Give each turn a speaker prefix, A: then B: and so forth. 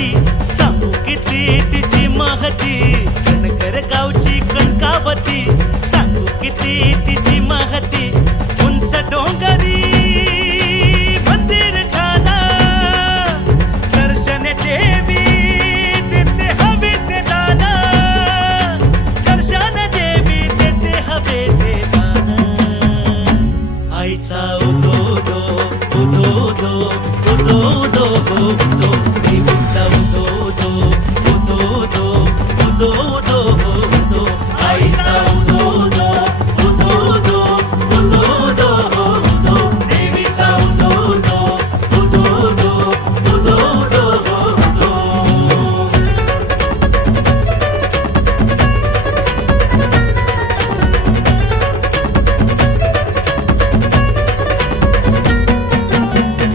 A: कणकावती सांगू किती तिची महती. कणकर गावची कणकावती. सांगू किती तिची महती. उंच डोंगरी मंदिर छान. दर्शन देवी देते हवे ते दान. दर्शन देवी देते हवे ते दान. आईचा उदो दो उदो दो दो दो